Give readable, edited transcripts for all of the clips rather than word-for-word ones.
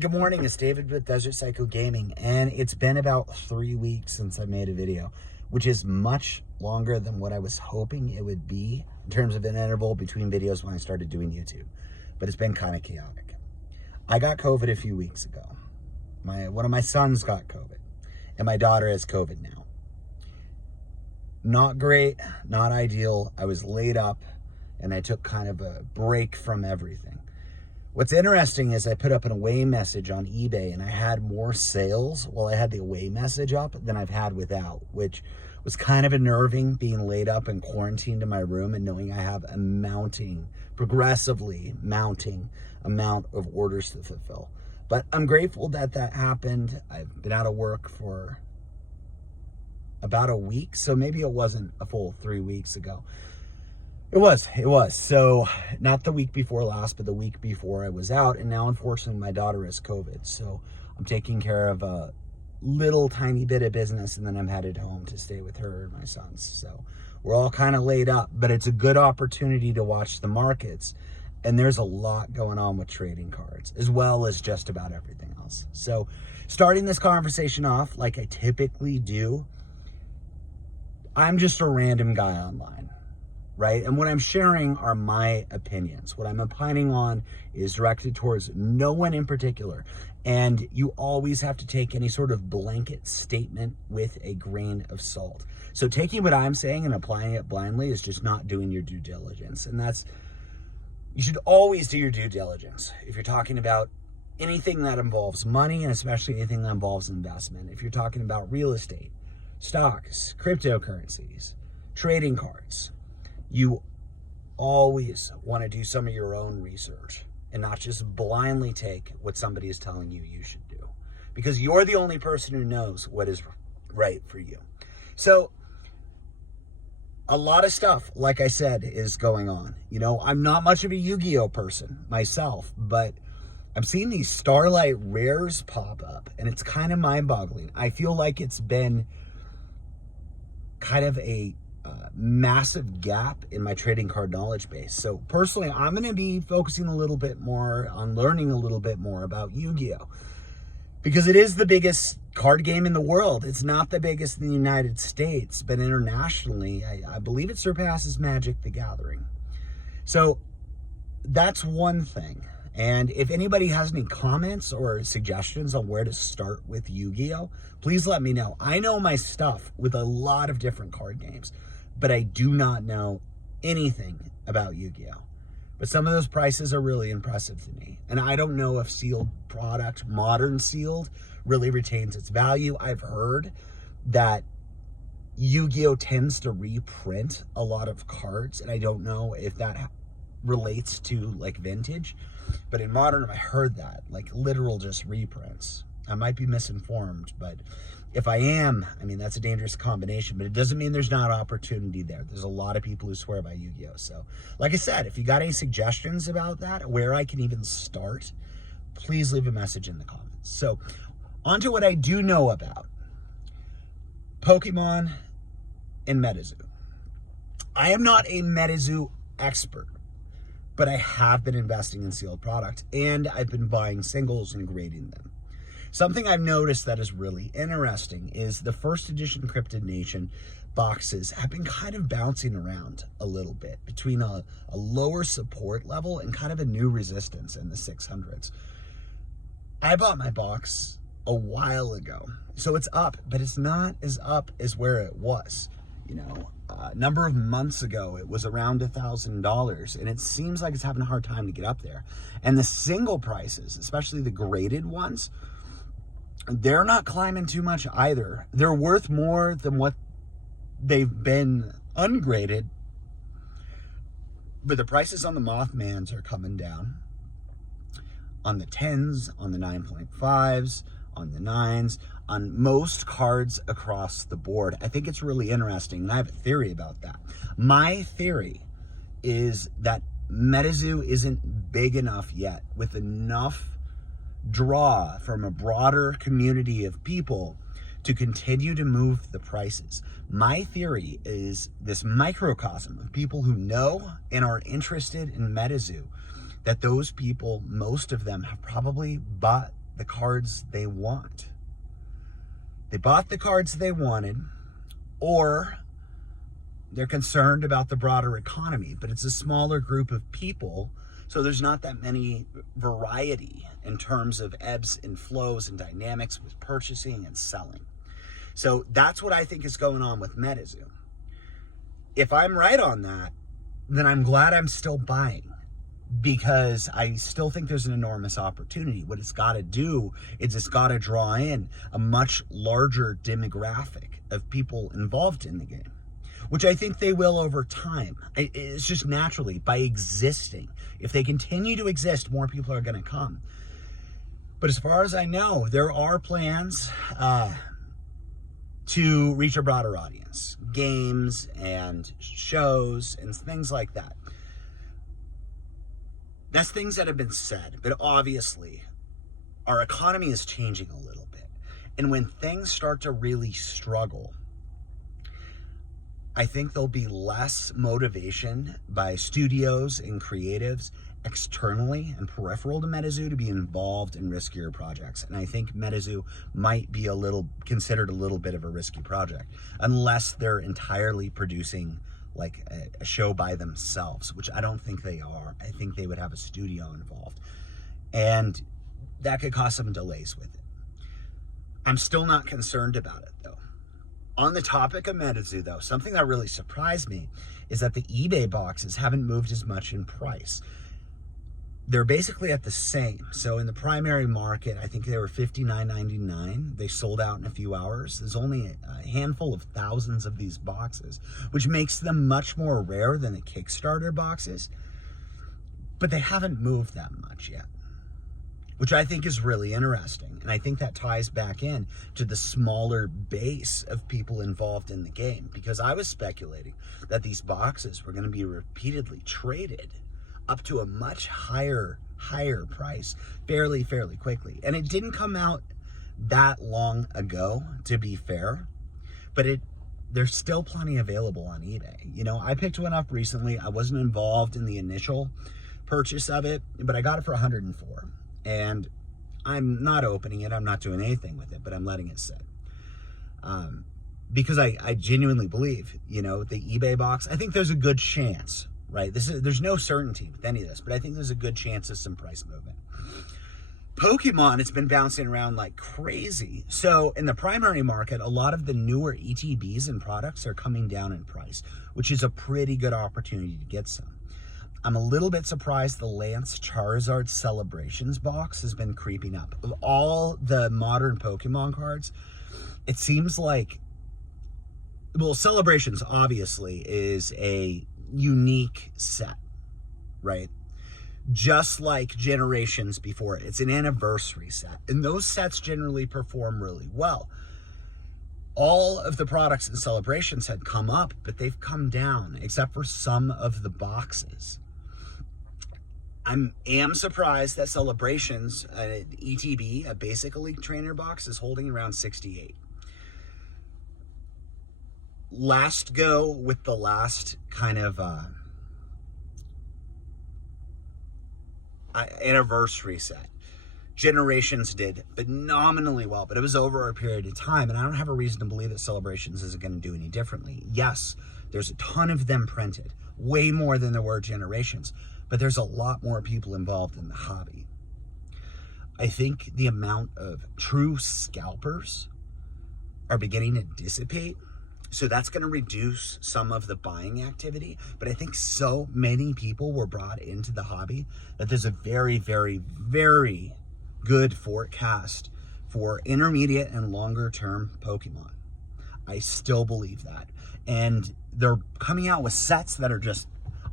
Good morning, it's David with Desert Psycho Gaming, and it's been about 3 weeks since I made a video, which is much longer than what I was hoping it would be in terms of an interval between videos when I started doing YouTube. But it's been kind of chaotic. I got COVID a few weeks ago. One of my sons got COVID, and my daughter has COVID now. Not great, not ideal. I was laid up, and I took kind of a break from everything. What's interesting is I put up an away message on eBay and I had more sales while I had the away message up than I've had without, which was kind of unnerving, being laid up and quarantined in my room and knowing I have a progressively mounting amount of orders to fulfill. But I'm grateful that that happened. I've been out of work for about a week, so maybe it wasn't a full 3 weeks ago. It was. So not the week before last, but the week before I was out. And now, unfortunately, my daughter has COVID. So I'm taking care of a little tiny bit of business, and then I'm headed home to stay with her and my sons. So we're all kind of laid up, but it's a good opportunity to watch the markets. And there's a lot going on with trading cards, as well as just about everything else. So starting this conversation off, like I typically do, I'm just a random guy online. Right? And what I'm sharing are my opinions. What I'm opining on is directed towards no one in particular. And you always have to take any sort of blanket statement with a grain of salt. So taking what I'm saying and applying it blindly is just not doing your due diligence. And you should always do your due diligence. If you're talking about anything that involves money, and especially anything that involves investment, if you're talking about real estate, stocks, cryptocurrencies, trading cards, you always want to do some of your own research and not just blindly take what somebody is telling you you should do, because you're the only person who knows what is right for you. So a lot of stuff, like I said, is going on. You know, I'm not much of a YuGiOh person myself, but I'm seeing these Starlight rares pop up, and it's kind of mind-boggling. I feel like it's been kind of a massive gap in my trading card knowledge base. So personally, I'm going to be focusing a little bit more on learning a little bit more about YuGiOh, because it is the biggest card game in the world. It's not the biggest in the United States, but internationally, I believe it surpasses Magic the Gathering. So that's one thing. And if anybody has any comments or suggestions on where to start with YuGiOh, please let me know. I know my stuff with a lot of different card games, but I do not know anything about YuGiOh. But some of those prices are really impressive to me. And I don't know if sealed product, modern sealed, really retains its value. I've heard that YuGiOh tends to reprint a lot of cards, and I don't know if that relates to like vintage. But in modern, I heard that, like literal just reprints. I might be misinformed, but if I am, I mean, that's a dangerous combination, but it doesn't mean there's not opportunity there. There's a lot of people who swear by YuGiOh. So like I said, if you got any suggestions about that, where I can even start, please leave a message in the comments. So on to what I do know about Pokemon and Metazoo. I am not a Metazoo expert, but I have been investing in sealed product, and I've been buying singles and grading them. Something I've noticed that is really interesting is the first edition Cryptid Nation boxes have been kind of bouncing around a little bit between a lower support level and kind of a new resistance in the 600s. I bought my box a while ago, so it's up, but it's not as up as where it was. You know, a number of months ago, it was around $1,000, and it seems like it's having a hard time to get up there. And the single prices, especially the graded ones, they're not climbing too much either. They're worth more than what they've been ungraded, but the prices on the Mothmans are coming down. On the 10s, on the 9.5s, on the 9s, on most cards across the board. I think it's really interesting, and I have a theory about that. My theory is that Metazoo isn't big enough yet, with enough draw from a broader community of people to continue to move the prices. My theory is this microcosm of people who know and are interested in Metazoo, that those people, most of them, have probably bought the cards they want. They bought the cards they wanted, or they're concerned about the broader economy, but it's a smaller group of people, so there's not that many variety in terms of ebbs and flows and dynamics with purchasing and selling. So that's what I think is going on with Metazoo. If I'm right on that, then I'm glad I'm still buying, because I still think there's an enormous opportunity. What it's got to do is it's got to draw in a much larger demographic of people involved in the game, which I think they will over time. It's just naturally, by existing. If they continue to exist, more people are going to come. But as far as I know, there are plans to reach a broader audience, games and shows and things like that. That's things that have been said, but obviously our economy is changing a little bit. And when things start to really struggle, I think there'll be less motivation by studios and creatives externally and peripheral to Metazoo to be involved in riskier projects. And I think Metazoo might be considered a little bit of a risky project, unless they're entirely producing like a show by themselves, which I don't think they are. I think they would have a studio involved, and that could cause some delays with it. I'm still not concerned about it though. On the topic of Metazoo though, something that really surprised me is that the eBay boxes haven't moved as much in price. They're basically at the same. So in the primary market, I think they were $59.99. They sold out in a few hours. There's only a handful of thousands of these boxes, which makes them much more rare than the Kickstarter boxes. But they haven't moved that much yet, which I think is really interesting. And I think that ties back in to the smaller base of people involved in the game, because I was speculating that these boxes were going to be repeatedly traded up to a much higher price fairly quickly. And it didn't come out that long ago, to be fair, but there's still plenty available on eBay. You know, I picked one up recently. I wasn't involved in the initial purchase of it, but I got it for $104. And I'm not opening it. I'm not doing anything with it, but I'm letting it sit. Because I genuinely believe, you know, the eBay box, I think there's a good chance, right? There's no certainty with any of this, but I think there's a good chance of some price movement. Pokémon, it's been bouncing around like crazy. So in the primary market, a lot of the newer ETBs and products are coming down in price, which is a pretty good opportunity to get some. I'm a little bit surprised the Lance Charizard Celebrations box has been creeping up. Of all the modern Pokemon cards, it seems like, well, Celebrations obviously is a unique set, right? Just like generations before it. It's an anniversary set, and those sets generally perform really well. All of the products in Celebrations had come up, but they've come down, except for some of the boxes. I am surprised that Celebrations, ETB, a basic Elite Trainer box, is holding around 68. Last go with the last kind of anniversary set, Generations did phenomenally well, but it was over a period of time, and I don't have a reason to believe that Celebrations isn't going to do any differently. Yes, there's a ton of them printed, way more than there were Generations, but there's a lot more people involved in the hobby. I think the amount of true scalpers are beginning to dissipate, so that's going to reduce some of the buying activity. But I think so many people were brought into the hobby that there's a very, very, very good forecast for intermediate and longer term Pokemon. I still believe that. And they're coming out with sets that are just,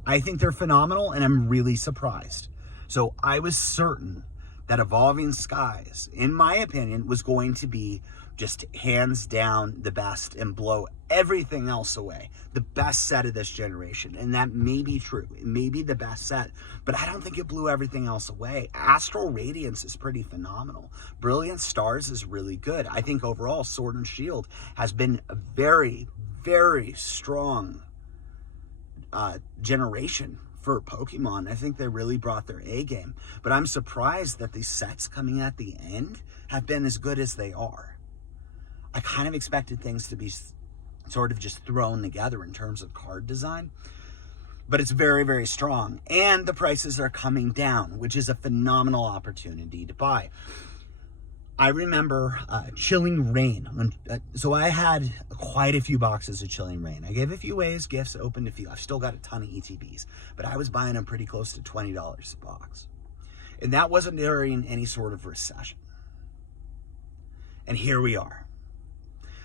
I think they're phenomenal, and I'm really surprised. So I was certain that Evolving Skies, in my opinion, was going to be just hands down the best and blow everything else away. The best set of this generation. And that may be true. It may be the best set, but I don't think it blew everything else away. Astral Radiance is pretty phenomenal. Brilliant Stars is really good. I think overall Sword and Shield has been a very, very strong generation for Pokemon. I think they really brought their A game. But I'm surprised that these sets coming at the end have been as good as they are. I kind of expected things to be sort of just thrown together in terms of card design. But it's very, very strong. And the prices are coming down, which is a phenomenal opportunity to buy. I remember Chilling Reign. So I had quite a few boxes of Chilling Reign. I gave a few away as gifts, opened a few. I've still got a ton of ETBs, but I was buying them pretty close to $20 a box. And that wasn't during any sort of recession. And here we are.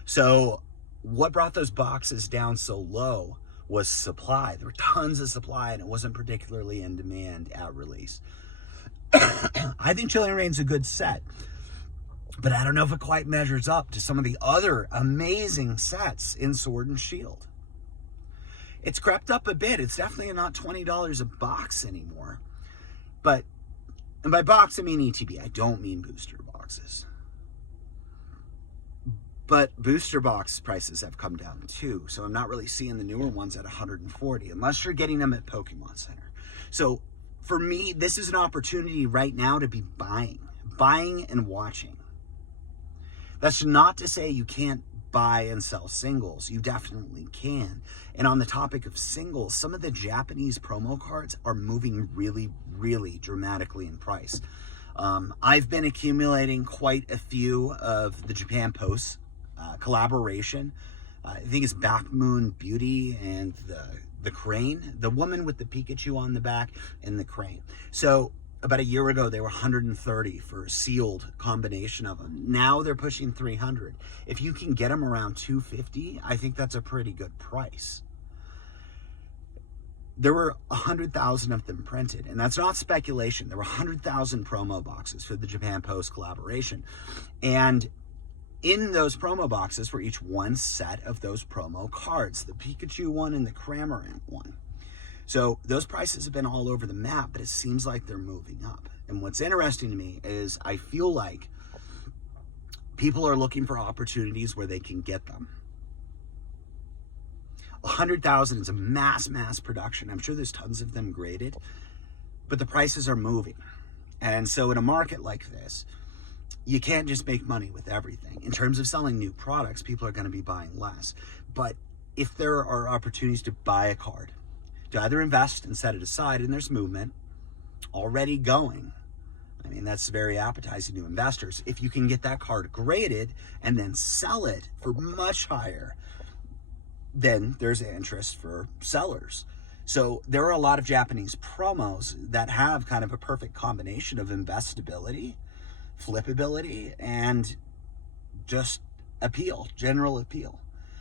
So what brought those boxes down so low was supply. There were tons of supply, and it wasn't particularly in demand at release. I think Chilling Reign's a good set, but I don't know if it quite measures up to some of the other amazing sets in Sword and Shield. It's crept up a bit. It's definitely not $20 a box anymore. But, and by box, I mean ETB. I don't mean booster boxes. But booster box prices have come down too. So I'm not really seeing the newer ones at $140, unless you're getting them at Pokemon Center. So for me, this is an opportunity right now to be buying and watching. That's not to say you can't buy and sell singles. You definitely can. And on the topic of singles, some of the Japanese promo cards are moving really, really dramatically in price. I've been accumulating quite a few of the Japan Post collaboration. I think it's Back Moon Beauty and the crane, the woman with the Pikachu on the back and the crane. So about a year ago, they were $130 for a sealed combination of them. Now they're pushing $300. If you can get them around $250, I think that's a pretty good price. There were 100,000 of them printed, and that's not speculation. There were 100,000 promo boxes for the Japan Post collaboration. And in those promo boxes were each one set of those promo cards, the Pikachu one and the Cramorant one. So those prices have been all over the map, but it seems like they're moving up. And what's interesting to me is I feel like people are looking for opportunities where they can get them. 100,000 is a mass production. I'm sure there's tons of them graded, but the prices are moving. And so in a market like this, you can't just make money with everything. In terms of selling new products, people are going to be buying less. But if there are opportunities to buy a card, to either invest and set it aside, and there's movement already going, I mean, that's very appetizing to investors. If you can get that card graded and then sell it for much higher, then there's interest for sellers. So there are a lot of Japanese promos that have kind of a perfect combination of investability, flippability, and just appeal, general appeal.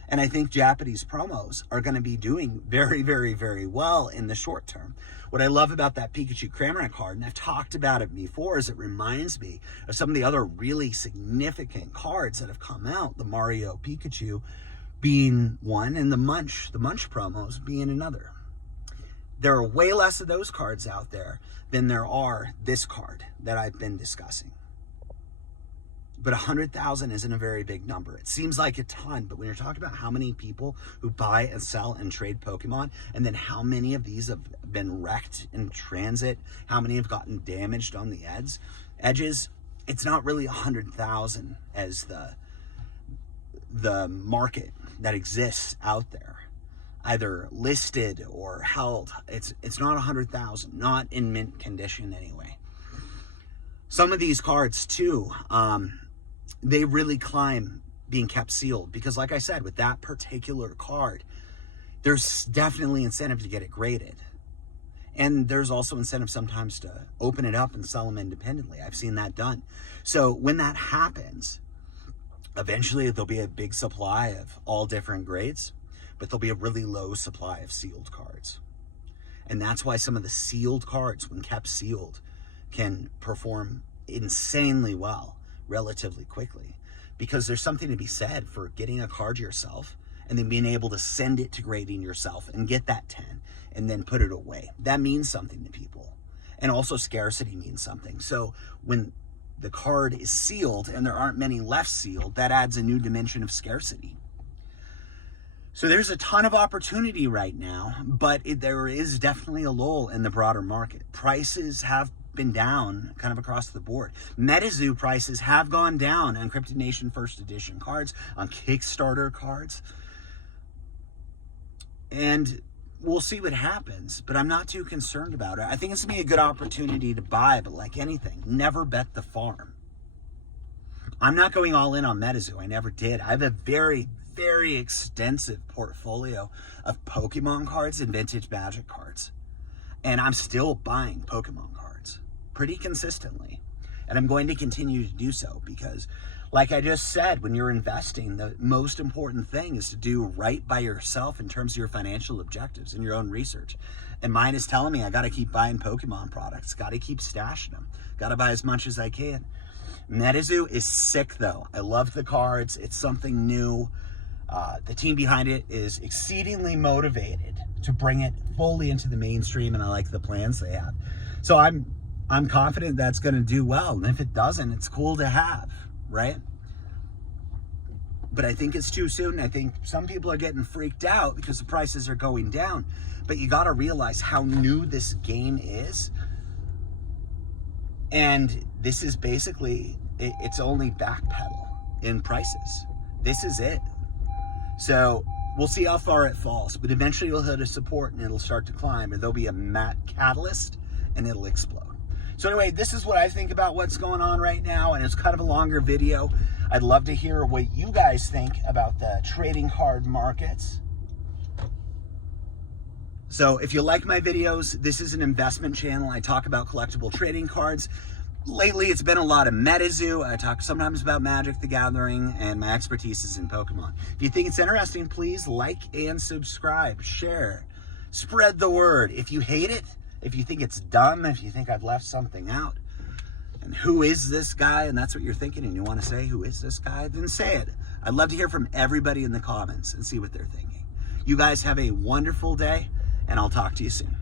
And I think Japanese promos are going to be doing very, very, very well in the short term. What I love about that Pikachu Cramorant card, and I've talked about it before, is it reminds me of some of the other really significant cards that have come out. The Mario Pikachu being one, and the Munch promos being another. There are way less of those cards out there than there are this card that I've been discussing. But 100,000 isn't a very big number. It seems like a ton, but when you're talking about how many people who buy and sell and trade Pokemon, and then how many of these have been wrecked in transit, how many have gotten damaged on the edges, it's not really 100,000 as the market that exists out there, either listed or held. It's not 100,000, not in mint condition anyway. Some of these cards too, they really climb being kept sealed because, like I said, with that particular card, there's definitely incentive to get it graded. And there's also incentive sometimes to open it up and sell them independently. I've seen that done. So when that happens, eventually there'll be a big supply of all different grades, but there'll be a really low supply of sealed cards. And that's why some of the sealed cards, when kept sealed, can perform insanely well relatively quickly, because there's something to be said for getting a card yourself and then being able to send it to grading yourself and get that 10 and then put it away. That means something to people. And also scarcity means something. So when the card is sealed and there aren't many left sealed, that adds a new dimension of scarcity. So there's a ton of opportunity right now, but there is definitely a lull in the broader market. Prices have been down kind of across the board. Metazoo prices have gone down on Cryptid Nation First Edition cards, on Kickstarter cards. And we'll see what happens, but I'm not too concerned about it. I think it's going to be a good opportunity to buy, but like anything, never bet the farm. I'm not going all in on Metazoo. I never did. I have a very extensive portfolio of Pokemon cards and vintage Magic cards. And I'm still buying Pokemon cards pretty consistently. And I'm going to continue to do so because, like I just said, when you're investing, the most important thing is to do right by yourself in terms of your financial objectives and your own research. And mine is telling me I got to keep buying Pokemon products, got to keep stashing them, got to buy as much as I can. Metazoo is sick though. I love the cards. It's something new. The team behind it is exceedingly motivated to bring it fully into the mainstream, and I like the plans they have. So I'm confident that's going to do well, and if it doesn't, it's cool to have, right? But I think it's too soon. I think some people are getting freaked out because the prices are going down, but you got to realize how new this game is. And this is basically, it's only backpedal in prices. This is it. So we'll see how far it falls, but eventually it'll hit a support and it'll start to climb, or there'll be a catalyst and it'll explode. So anyway, this is what I think about what's going on right now, and it's kind of a longer video. I'd love to hear what you guys think about the trading card markets. So if you like my videos, this is an investment channel. I talk about collectible trading cards. Lately, it's been a lot of Metazoo. I talk sometimes about Magic the Gathering, and my expertise is in Pokemon. If you think it's interesting, please like and subscribe, share, spread the word. If you hate it, if you think it's dumb, if you think I've left something out, and who is this guy, and that's what you're thinking, and you want to say, who is this guy, then say it. I'd love to hear from everybody in the comments and see what they're thinking. You guys have a wonderful day, and I'll talk to you soon.